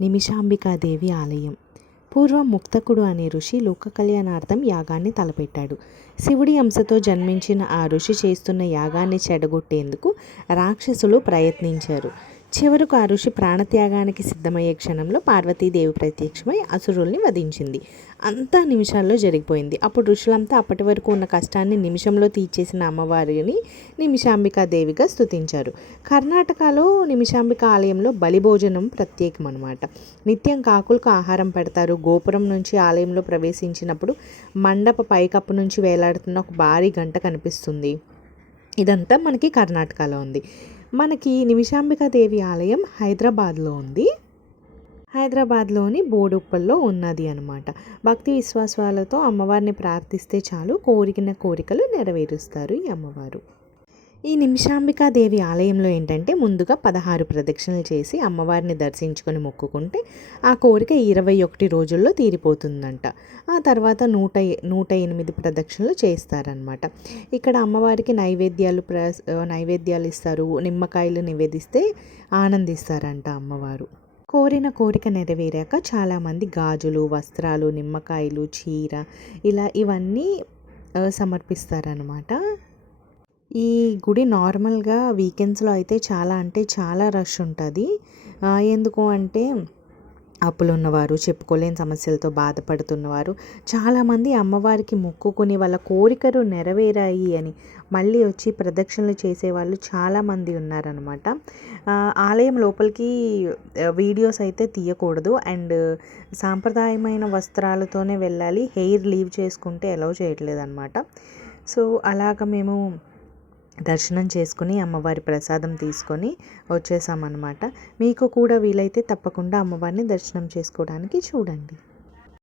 నిమిషాంబికాదేవి ఆలయం. పూర్వం ముక్తకుడు అనే ఋషి లోక కళ్యాణార్థం యాగాన్ని తలపెట్టాడు. శివుడి అంశతో జన్మించిన ఆ ఋషి చేస్తున్న యాగాన్ని చెడగొట్టేందుకు రాక్షసులు ప్రయత్నించారు. చివరకు ఆ ఋషి ప్రాణత్యాగానికి సిద్ధమయ్యే క్షణంలో పార్వతీదేవి ప్రత్యక్షమై అసురుల్ని వధించింది. అంతా నిమిషాల్లో జరిగిపోయింది. అప్పుడు ఋషులంతా అప్పటి వరకు ఉన్న కష్టాన్ని నిమిషంలో తీర్చేసిన అమ్మవారిని నిమిషాంబికాదేవిగా స్తుతించారు. కర్ణాటకలో నిమిషాంబిక ఆలయంలో బలిభోజనం ప్రత్యేకం అన్నమాట. నిత్యం కాకులకు ఆహారం పెడతారు. గోపురం నుంచి ఆలయంలో ప్రవేశించినప్పుడు మండప పైకప్పు నుంచి వేలాడుతున్న ఒక భారీ గంట కనిపిస్తుంది. ఇదంతా మనకి కర్ణాటకలో ఉంది. మనకి నిమిషాంబికాదేవి ఆలయం హైదరాబాద్లో ఉంది. హైదరాబాద్లోని బోడుప్పల్లో ఉన్నది అనమాట. భక్తి విశ్వాసాలతో అమ్మవారిని ప్రార్థిస్తే చాలు కోరిన కోరికలు నెరవేరుస్తారు ఈ అమ్మవారు. ఈ నిమిషాంబికాదేవి ఆలయంలో ఏంటంటే ముందుగా 16 ప్రదక్షిణలు చేసి అమ్మవారిని దర్శించుకొని మొక్కుకుంటే ఆ కోరిక 21 రోజుల్లో తీరిపోతుందంట. ఆ తర్వాత 108 ప్రదక్షిణలు చేస్తారనమాట. ఇక్కడ అమ్మవారికి నైవేద్యాలు ఇస్తారు. నిమ్మకాయలు నివేదిస్తే ఆనందిస్తారంట అమ్మవారు. కోరిన కోరిక నెరవేరాక చాలామంది గాజులు, వస్త్రాలు, నిమ్మకాయలు, చీర ఇవన్నీ సమర్పిస్తారనమాట. ఈ గుడి నార్మల్గా వీకెండ్స్లో అయితే చాలా అంటే చాలా రష్ ఉంటుంది. ఎందుకు అంటే అప్పులు ఉన్నవారు, చెప్పుకోలేని సమస్యలతో బాధపడుతున్నవారు చాలామంది అమ్మవారికి మొక్కుకొని వాళ్ళ కోరికలు నెరవేరాయి అని మళ్ళీ వచ్చి ప్రదక్షిణలు చేసేవాళ్ళు చాలామంది ఉన్నారనమాట. ఆలయం లోపలికి వీడియోస్ అయితే తీయకూడదు అండ్ సాంప్రదాయమైన వస్త్రాలతోనే వెళ్ళాలి. హెయిర్ లీవ్ చేసుకుంటే అలౌ చేయట్లేదు అనమాట. సో అలాగ మేము దర్శనం చేసుకుని అమ్మవారి ప్రసాదం తీసుకొని వచ్చేసామన్నమాట. మీకు కూడా వీలైతే తప్పకుండా అమ్మవారిని దర్శనం చేసుకోవడానికి చూడండి.